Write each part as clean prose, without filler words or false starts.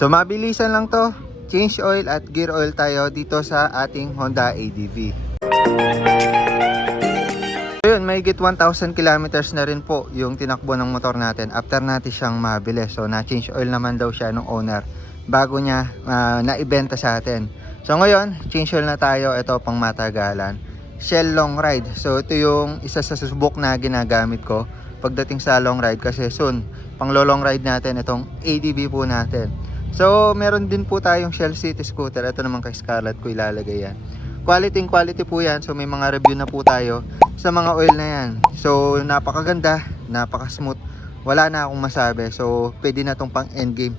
So mabilisan lang to, change oil at gear oil tayo dito sa ating Honda ADV. So yun, may 1,000 kilometers na rin po yung tinakbo ng motor natin after natin siyang mabili. So na-change oil naman daw siya ng owner bago niya naibenta sa atin. So ngayon, change oil na tayo, ito pang matagalan. Shell long ride. So ito yung isa sa subok na ginagamit ko pagdating sa long ride kasi soon, pang long ride natin itong ADV po natin. So meron din po tayong Shell City Scooter. Ito naman kay Scarlett ko ilalagay yan. Quality po yan. So may mga review na po tayo sa mga oil na yan. So napakaganda, napaka-smooth. Wala na akong masabi. So pwede na tong pang endgame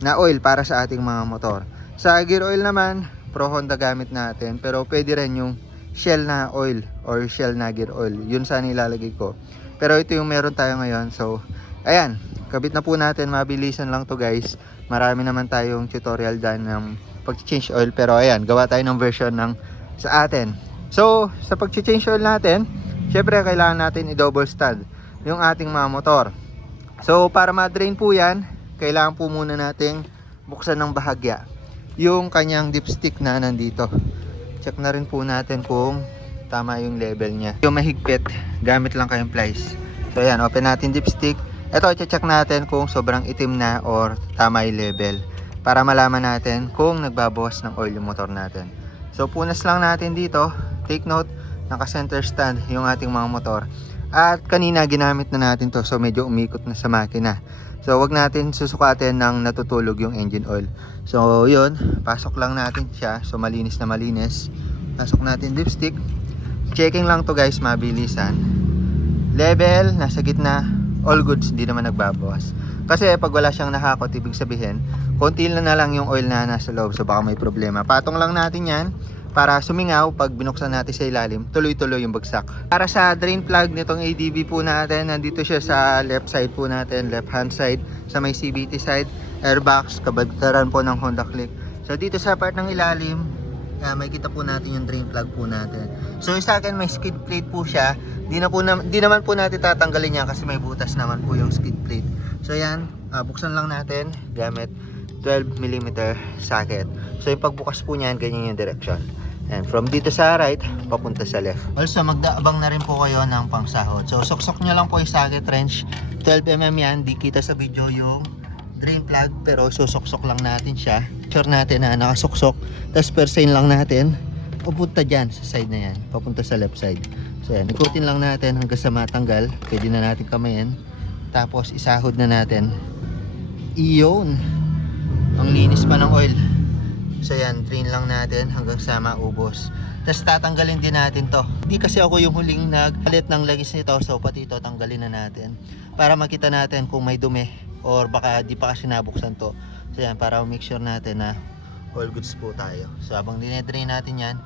na oil para sa ating mga motor. Sa gear oil naman, Pro Honda gamit natin. Pero pwede rin yung Shell na oil or Shell na gear oil. Yun sana ilalagay ko. Pero ito yung meron tayo ngayon. So ayan, kabit na po natin. Mabilisan lang to guys. Marami naman tayong tutorial dyan ng pag-change oil. Pero ayan, gawa tayo ng version ng sa atin. So, sa pag-change oil natin, syempre kailangan natin i-double stand yung ating mga motor. So, para ma-drain po yan, kailangan po muna nating buksan ng bahagya yung kanyang dipstick na nandito. Check na rin po natin kung tama yung level niya. Yung mahigpit, gamit lang kayong pliers. So, ayan, open natin dipstick. Ito, i-check natin kung sobrang itim na or tama yung level para malaman natin kung nagbabawas ng oil yung motor natin. So punas lang natin dito. Take note, naka-center stand yung ating mga motor. At kanina ginamit na natin to, so medyo umikot na sa makina. So wag natin susukatin ng natutulog yung engine oil. So yun, pasok lang natin siya. So malinis na malinis. Pasok natin dipstick. Checking lang to guys, mabilisan. Level, nasa gitna. All goods, hindi naman nagbabawas. Kasi pag wala siyang nahakot, ibig sabihin, konti na lang yung oil na nasa loob. So baka may problema. Patong lang natin yan para sumingaw. Pag binuksan natin sa ilalim, tuloy-tuloy yung bagsak. Para sa drain plug nitong ADV po natin, nandito siya sa left side po natin, left hand side, sa may CVT side, airbox, kabagtaran po ng Honda Click. So dito sa part ng ilalim, may kita po natin yung drain plug po natin. So sa akin may skid plate po siya. Di naman po natin tatanggalin yan kasi may butas naman po yung skid plate. So yan, buksan lang natin gamit 12mm socket. So yung pagbukas po niyan, ganyan yung direction. And from dito sa right, papunta sa left. Also, magdaabang na rin po kayo ng pangsahod. So suksok nyo lang po yung socket wrench. 12mm yan, di kita sa video yung drain plug, pero susuksok lang natin siya. Sure natin na nakasuksok. Tapos persain lang natin. Papunta dyan sa side na yan. Papunta sa left side. So yan, ikutin lang natin hanggang sa matanggal. Pwede na natin kamayin. Tapos isahod na natin. Iyon. Ang linis pa ng oil. So yan, drain lang natin hanggang sa maubos. Tapos tatanggalin din natin to. Hindi kasi ako yung huling nagpalit ng lagis nito. So pati ito tanggalin na natin. Para makita natin kung may dumi. Or baka di pa kasi nabuksan to. So yan, para make sure natin na all goods po tayo. So habang dinedrain natin yan,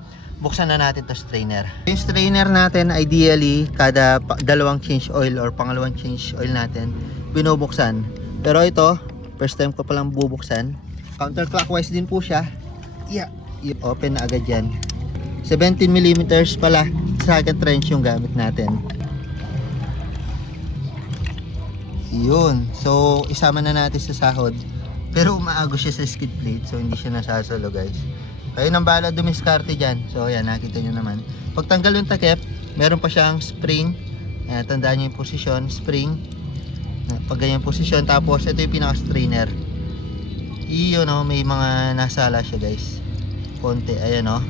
buksan na natin to strainer. Yung strainer natin, ideally, kada dalawang change oil or pangalawang change oil natin, binubuksan. Pero ito, first time ko palang bubuksan. Counterclockwise din po siya. Yeah, open na agad yan. 17mm pala socket wrench yung gamit natin. Yun. So, isama na natin sa sahod. Pero umaagos siya sa skid plate. So, hindi siya nasasalo guys. Kayo nang bahala dumiskarte dyan. So, ayan. Nakita nyo naman. Pag tanggal yung takip, meron pa siyang spring. Ayan, tandaan nyo yung posisyon. Spring. Pag ganyan posisyon. Tapos, ito yung pinaka-strainer. Iyon, no? May mga nasala siya guys. Konti. Ayan, no?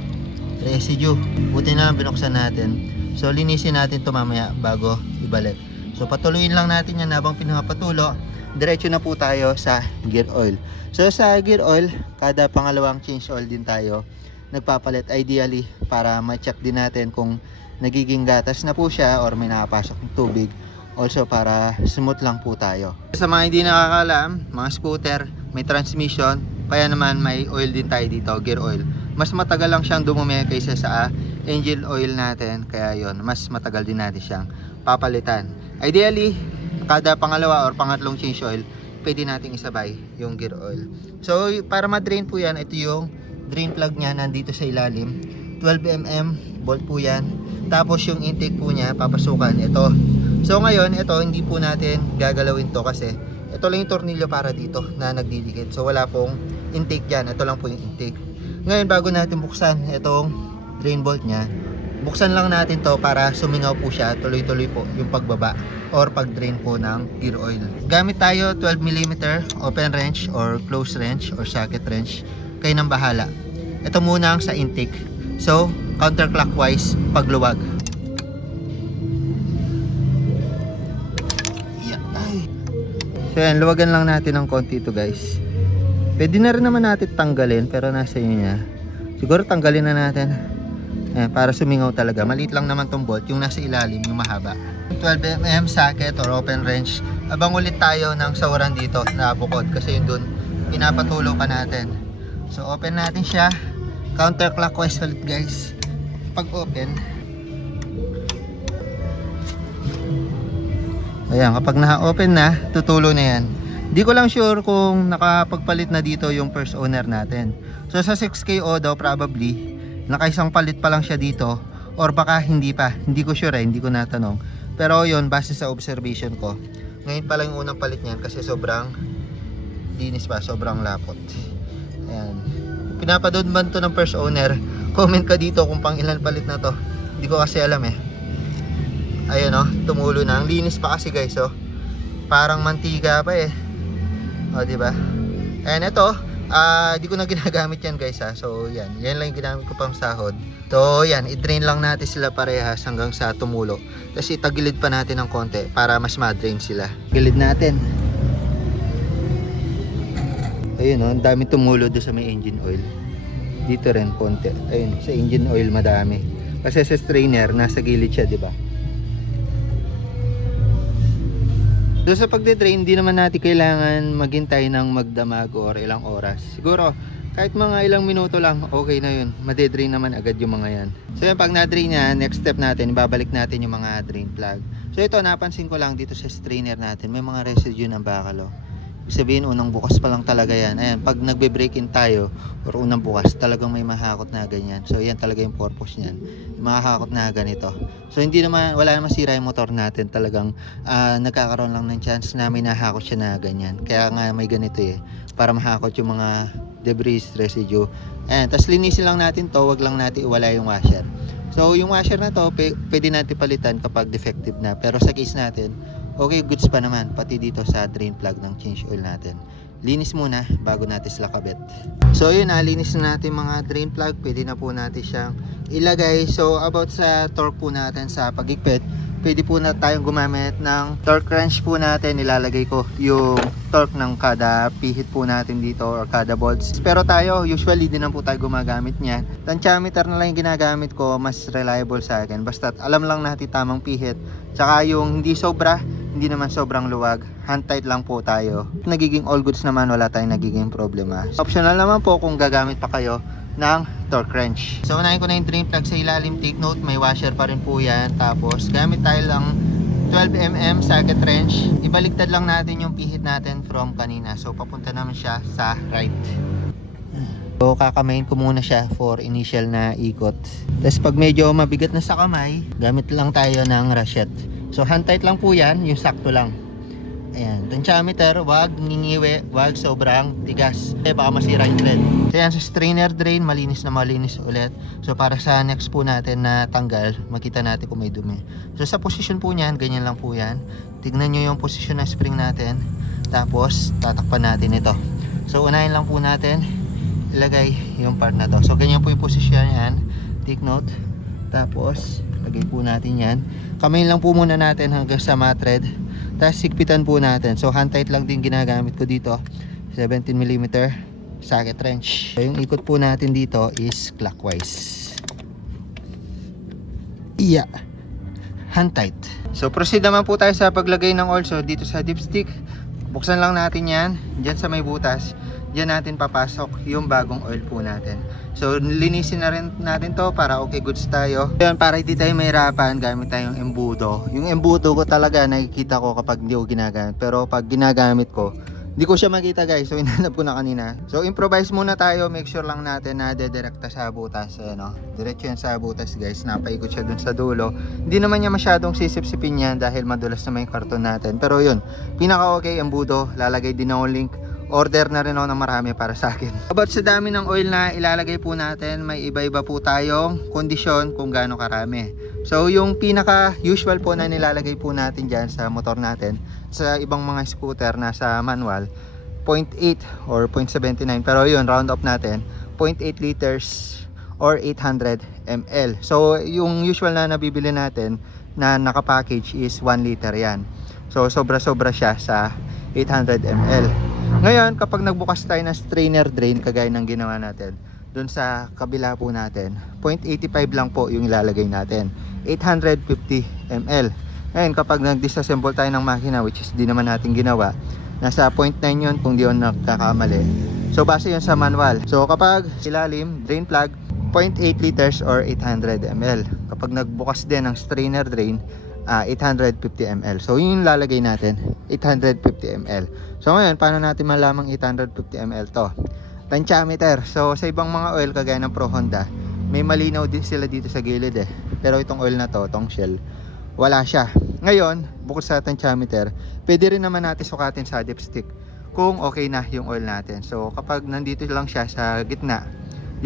Residue. Buti na lang binuksan natin. So, linisin natin ito mamaya bago ibalik. So patuloyin lang natin yan habang pinapatulo. Diretso na po tayo sa gear oil. So sa gear oil, kada pangalawang change oil din tayo nagpapalit, ideally para ma-check din natin kung nagiging gatas na po siya or may nakapasok ng tubig. Also para smooth lang po tayo. Sa mga hindi nakakalam, mga scooter, may transmission, kaya naman may oil din tayo dito, gear oil. Mas matagal lang siyang dumumi kaysa sa engine oil natin, kaya yon, mas matagal din natin siyang papalitan. Ideally, kada pangalawa or pangatlong change oil, pwede nating isabay yung gear oil. So para ma-drain po yan, ito yung drain plug niya, nandito sa ilalim. 12mm bolt po yan. Tapos yung intake po niya, papasukan ito. So ngayon, ito hindi po natin gagalawin to kasi ito lang yung tornilyo para dito na nagdidikit. So wala pong intake yan. Ito lang po yung intake. Ngayon bago natin buksan itong drain bolt nya, buksan lang natin to para sumingaw po siya, tuloy-tuloy po yung pagbaba or pag-drain po ng gear oil. Gamit tayo 12mm open wrench or close wrench or socket wrench. Kayo nang bahala. Ito muna ang sa intake. So, counterclockwise pagluwag. Yeah. Ay. So yan, luwagan lang natin ng konti ito guys. Pwede na rin naman natin tanggalin pero nasa inyo niya. Siguro tanggalin na natin. Para sumingaw talaga. Maliit lang naman tong bolt, yung nasa ilalim, yung mahaba. 12mm socket or open wrench. Abang ulit tayo ng sawaran dito na bukod kasi yun dun pinapatulo pa natin. So open natin siya. Counterclockwise ulit guys. Pag open, ayan, kapag naka-open na, tutulo na yan. Di ko lang sure kung nakapagpalit na dito yung first owner natin. So sa 6KO daw probably nakaisang palit pa lang siya dito or baka hindi pa. Hindi ko sure hindi ko natanong. Pero yun, base sa observation ko, ngayon pa lang yung unang palit niyan kasi sobrang linis pa, sobrang lapot. Ayan. Pinapadood man to ng first owner, comment ka dito kung pang ilan palit na to. Hindi ko kasi alam eh. Ayun oh, tumulo na. Ang linis pa kasi guys oh. Parang mantika pa eh. O diba? And ito, di ko na ginagamit yan guys ha. So yan, yan lang yung ginamit ko pang sahod. So yan, i-drain lang natin sila parehas hanggang sa tumulo. Tapos itagilid pa natin ng konti para mas ma-drain sila. Gilid natin. Ayun oh, ang dami tumulo doon sa may engine oil. Dito rin konti. Ayun, sa engine oil madami. Kasi sa strainer, nasa gilid siya, di ba? So sa pagde-drain, hindi naman natin kailangan maghintay ng magdamag or ilang oras. Siguro, kahit mga ilang minuto lang, okay na yun. Made-drain naman agad yung mga yan. So yan, pag na-drain na, next step natin, ibabalik natin yung mga drain plug. So ito, napansin ko lang dito sa strainer natin, may mga residue ng bakal oh. Ibig sabihin, unang bukas pa lang talaga yan. Ayan, pag nagbe-break in tayo or unang bukas, talagang may mahakot na ganyan. So yan talaga yung purpose niyan. Mahakot na ganito. So hindi naman, wala naman sira yung motor natin. Talagang nagkakaroon lang ng chance na may nahakot siya na ganyan. Kaya nga may ganito eh, para mahakot yung mga debris, residue. Ayan, tapos linisin lang natin to, wag lang natin iwala yung washer. So yung washer na to, pwede natin palitan kapag defective na. Pero sa case natin, okay, goods pa naman, pati dito sa drain plug ng change oil natin. Linis muna bago natin sila kabit. So yun, linis na natin mga drain plug. Pwede na po natin siyang ilagay. So about sa torque po natin sa pagigpit, pwede po na tayong gumamit ng torque wrench po natin. Nilalagay ko yung torque ng kada pihit po natin dito or kada bolts. Pero tayo, usually din na po tayo gumagamit niyan. Tensiometer na lang yung ginagamit ko, mas reliable sa akin. Basta alam lang natin tamang pihit. Tsaka yung hindi sobra, hindi naman sobrang luwag, hand tight lang po tayo. Nagiging all goods naman, wala tayong nagiging problema. Optional naman po kung gagamit pa kayo ng torque wrench. So unahin ko na yung drain plug sa ilalim. Take note, may washer pa rin po yan. Tapos gamit tayo lang 12mm socket wrench. Ibaligtad lang natin yung pihit natin from kanina. So papunta naman siya sa right. So kakamayin ko muna siya for initial na ikot. Tapos pag medyo mabigat na sa kamay, gamit lang tayo ng ratchet. So hand tight lang po yan, yung sakto lang. Ayan, tensiometer, wag ngingiwi, wag sobrang tigas. Baka masira yung thread. So yan, sa strainer drain, malinis na malinis ulit. So para sa next po natin na tanggal, makita natin kung may dumi. So sa position po niyan, ganyan lang po yan. Tignan nyo yung position ng spring natin. Tapos tatakpan natin ito. So unahin lang po natin ilagay yung part na to. So ganyan po yung position yan. Take note. Tapos lagay po natin yan. Kamay lang po muna natin hanggang sa mat-thread. Tapos sigpitan po natin. So hand tight lang din ginagamit ko dito. 17mm socket wrench. So yung ikot po natin dito is clockwise. Iya. Hand tight. So proceed naman po tayo sa paglagay ng oil. So dito sa dipstick, buksan lang natin yan. Diyan sa may butas. Diyan natin papasok yung bagong oil po natin. So linisin na rin natin to para okay goods tayo. Yan, para hindi tayo mahirapan, gamit tayong embudo. Yung embudo ko talaga nakikita ko kapag hindi ko ginagamit. Pero pag ginagamit ko, Hindi ko siya makita guys, so hinanap ko na kanina. So improvise muna tayo, make sure lang natin na dedirekta sa butas. Ayan o, diretso yan sa butas guys, napaikot siya dun sa dulo. Hindi naman niya masyadong sisip-sipin yan dahil madulas naman yung karton natin. Pero yun, pinaka okay ang budo, lalagay din ako link. Order na rin ako ng marami para sa akin. About sa dami ng oil na ilalagay po natin, may iba-iba po tayong kondisyon kung gaano karami. So yung pinaka usual po na nilalagay po natin dyan sa motor natin, sa ibang mga scooter na sa manual, 0.8 or 0.79. Pero yun, round up natin, 0.8 liters or 800 ml. So yung usual na nabibili natin na nakapackage is 1 liter yan. So sobra-sobra siya sa 800 ml. Ngayon, kapag nagbukas tayo ng strainer drain, kagaya ng ginawa natin, dun sa kabila po natin, 0.85 lang po yung ilalagay natin. 850 ml. Ngayon, kapag nag-disassemble tayo ng makina, which is di naman natin ginawa, nasa 0.9 yun kung di yun nagkakamali. So, base yun sa manual. So, kapag ilalim, drain plug, 0.8 liters or 800 ml. Kapag nagbukas din ng strainer drain, 850 ml. So yun yung lalagay natin, 850 ml. So ngayon, paano natin malamang 850 ml to? Tensiometer. So sa ibang mga oil kagaya ng Pro Honda, may malinaw din sila dito sa gilid eh. Pero itong oil na to, itong Shell, wala siya. Ngayon, bukod sa tensiometer, pwede rin naman natin sukatin sa dipstick kung okay na yung oil natin. So kapag nandito lang siya sa gitna,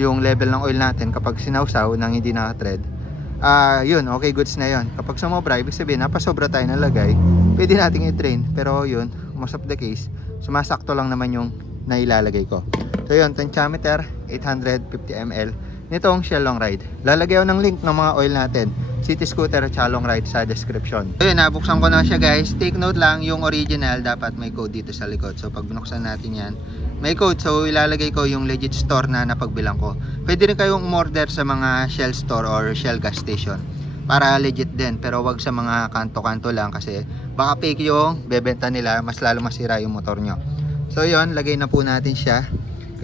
yung level ng oil natin, kapag sinawsaw nang hindi naka-thread, yun, okay, goods na yun. Kapag sumobra, ibig sabihin, napasobra tayo nalagay, pwede nating i-drain. Pero yun, most of the case, sumasakto lang naman yung nailalagay ko. So yun, tensiometer, 850 ml. Nitong Shell Long Ride. Lalagay ako ng link ng mga oil natin, City Scooter at Long Ride sa description. So yun, nabuksan ko na siya guys. Take note lang, yung original, dapat may code dito sa likod. So pag binuksan natin yan, may code. So ilalagay ko yung legit store na napagbilang ko. Pwede rin kayong umorder sa mga Shell store or Shell gas station para legit din, pero wag sa mga kanto-kanto lang kasi baka fake yung bebenta nila, mas lalo masira yung motor nyo. So yun, lagay na po natin siya.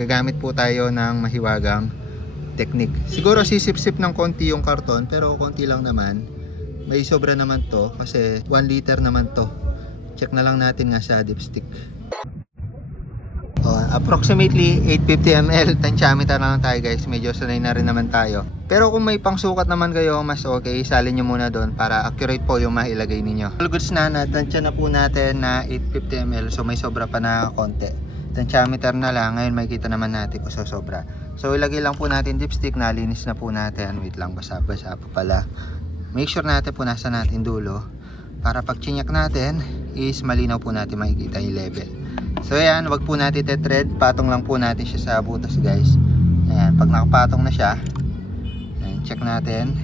Gagamit po tayo ng mahiwagang technique. Siguro sisip-sip ng konti yung karton, pero konti lang naman. May sobra naman to kasi 1 liter naman to. Check na lang natin nga sa dipstick. Approximately 850 ml tensiometer lang tayo guys. Medyo sanay na rin naman tayo. Pero kung may pangsukat naman kayo, mas okay, isalin nyo muna doon para accurate po yung mailagay ninyo. All goods na, natansya na po natin na 850 ml. So may sobra pa na konti. Tensiometer na lang. Ngayon makikita naman natin kung sobra. So ilagay lang po natin dipstick. Nalinis na po natin. Wait lang, basa-basa pa pala. Make sure natin punasan natin dulo para pag chinyak natin is malinaw po natin makikita yung level. So ayan, wag po natin thread, patong lang po natin siya sa butas guys. Ayan, pag nakapatong na siya, ayan, check natin.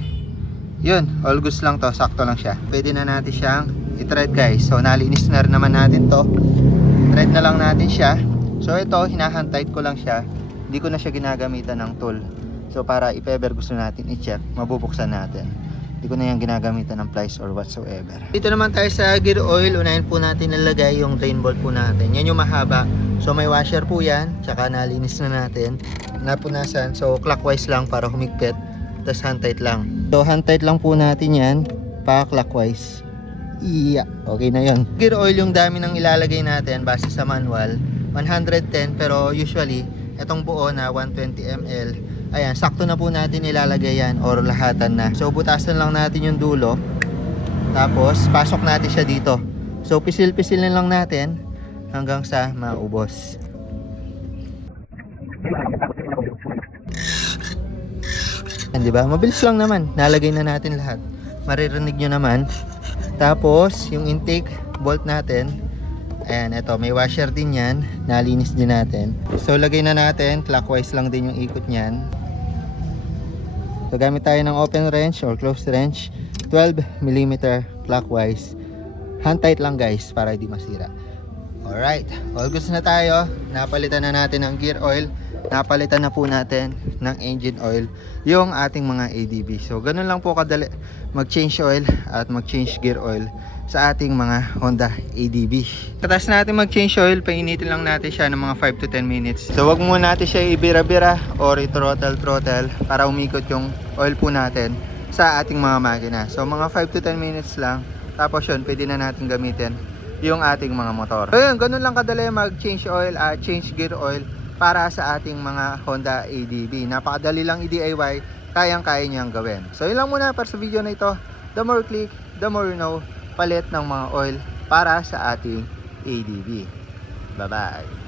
Yun, all goods lang to, sakto lang siya. Pwede na natin siyang i-thread guys. So nalinis na rin naman natin to. Thread na lang natin siya. So ito, hinahand tight ko lang siya. Hindi ko na siya ginagamitan ng tool. So para if ever gusto natin i-check, mabubuksan natin. Hindi ko na yan ginagamitan ng pliers or whatsoever. Dito naman tayo sa gear oil. Unahin po natin nalagay yung drain bolt po natin. Yan yung mahaba. So may washer po yan. Tsaka nalinis na natin. Napunasan. So clockwise lang para humigpit. Tapos hand tight lang. So hand tight lang po natin yan. Pa clockwise. Yeah. Okay na yun. Gear oil yung dami ng ilalagay natin base sa manual. 110 pero usually itong buo na 120 ml. Ayan, sakto na po natin ilalagay yan or lahatan na. So butasan lang natin yung dulo. Tapos pasok natin siya dito. So pisil-pisilin lang natin hanggang sa maubos. Yan, diba? Mabilis lang naman. Nalagay na natin lahat. Maririnig nyo naman. Tapos yung intake bolt natin. Ayan, ito, may washer din yan. Nalinis din natin. So lagay na natin, clockwise lang din yung ikot nyan. So gamit tayo ng open wrench or closed wrench, 12mm clockwise. Hand tight lang guys para hindi masira. Alright, all goods na tayo. Napalitan na natin ng gear oil. Napalitan na po natin ng engine oil yung ating mga ADB. So ganun lang po kadali mag-change oil at mag-change gear oil sa ating mga Honda ADB. Katas natin mag-change oil, painitin lang natin siya ng mga 5 to 10 minutes. So wag muna natin siya ibira-bira or i-throttle para umikot yung oil po natin sa ating mga makina. So mga 5 to 10 minutes lang. Tapos yun, pwede na natin gamitin yung ating mga motor. So yun, ganun lang kadali mag-change oil at change gear oil para sa ating mga Honda ADV. Napakadali lang i-DIY, kayang-kaya niyang gawin. So yun lang muna para sa video na ito. The more click, the more you know, palit ng mga oil para sa ating ADV. Bye-bye!